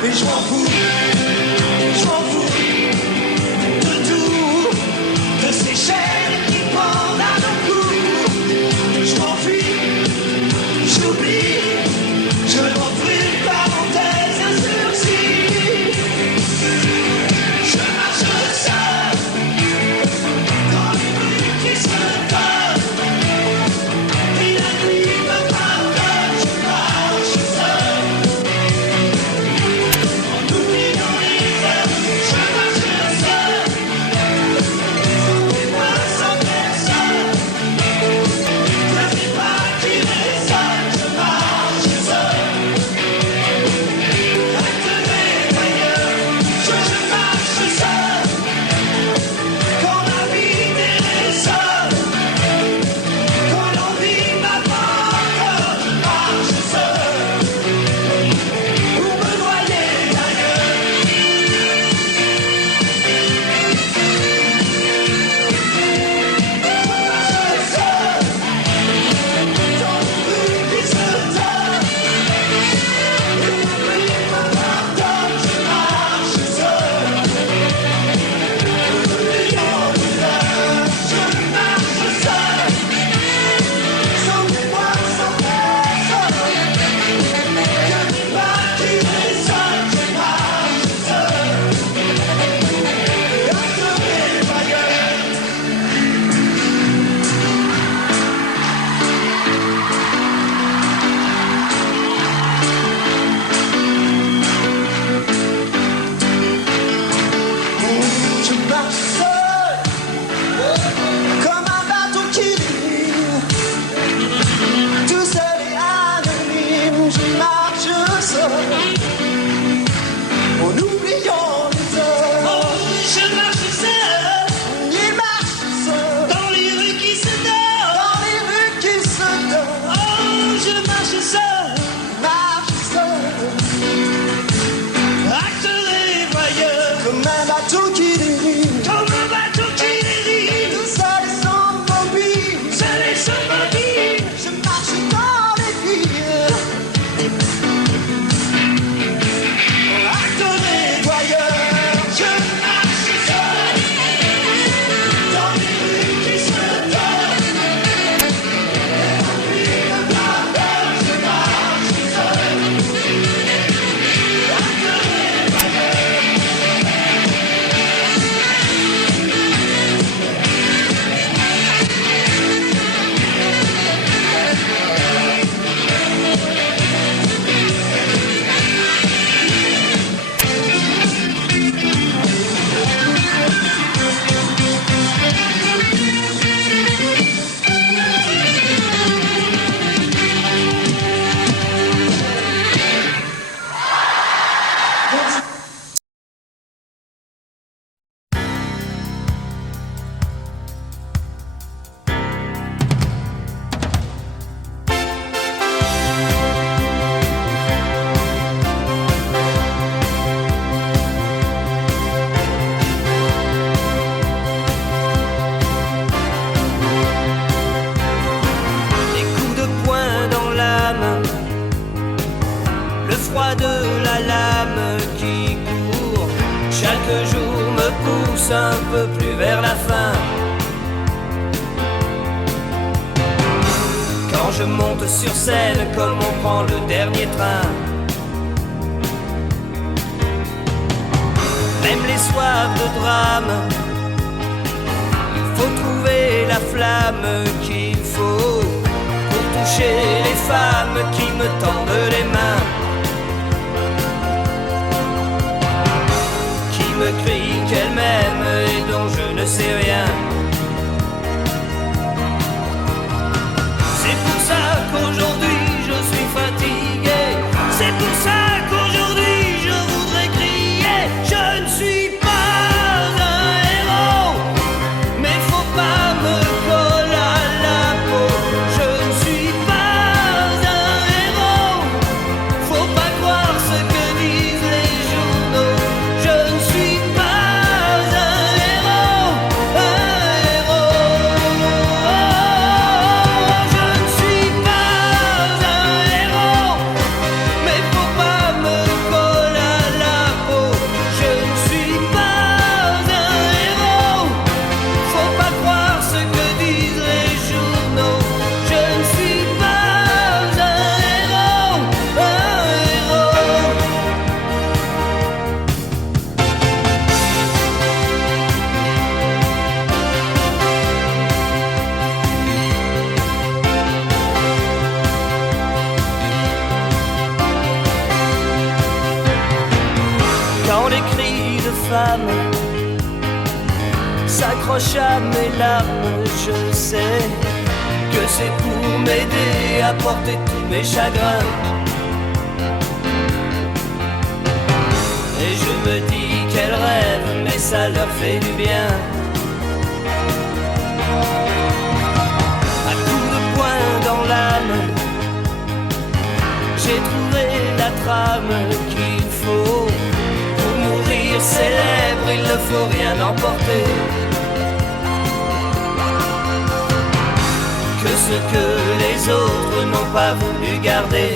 Mais je m'en fous de tout, de ces chaînes qui pendent à nos cous. Je m'enfuis, j'oublie, je m'offre une parenthèse, un sursis. Je marche seul dans les rues qui se donnent, et la nuit me pardonne. Je marche seul en oubliant les heures. Je marche seul sans témoin, sans personne. Je ne sais pas qui résonne. Je marche seul. Acte nettoyeur. Je marche seul. Quand la vie dérésonne, quand l'envie m'abandonne, je marche seul pour me noyer ailleurs. Seul dans les rues qui se donnent, et la pluie me pardonne. Je marche seul, oubliant les heures. Je marche seul, sans témoin, sans personne. Que des pas qui résonnent. Je marche seul, acte nettoyeur. Je marche seul, comme un bateau qui dérive, tout seul et anonyme. Je marche seul, en oubliant les heures. Je marche seul, il marche seul, dans les rues qui se donnent, dans les rues qui se donnent. Je marche seul, acte révoyeur, comme un bateau qui dérive, tout seul et sans mobile, je marche dans les villes, acte révoyeur, je marche seul, dans les rues qui se donnent, et la pluie me pardonne. Je marche seul, acte révoyeur. Des coups de poing dans l'âme, le froid de la lame qui court, chaque jour me pousse un peu plus vers la fin. Quand je monte sur scène, comme on prend le dernier train, même les soirs de drame, il faut trouver la flamme qu'il faut pour toucher les femmes qui me tendent les mains, qui me crient qu'elles m'aiment et dont je ne sais rien. C'est pour ça qu'aujourd'hui je suis fatigué, c'est pour ça qu'aujourd'hui je voudrais crier. Je ne suis pas un héros, mais faut pas me coller à la peau. Je ne suis pas un héros, faut pas croire ce que disent les journaux. Je ne suis pas un héros, Quand les cris de femme s'accrochent à mes larmes, je sais que c'est pour m'aider à porter tous mes chagrins. Et je me dis qu'elles rêvent, mais ça leur fait du bien. À coups de poing dans l'âme, j'ai trouvé la trame qu'il faut. Pour mourir célèbre, il ne faut rien emporter que ce que les autres n'ont pas voulu garder.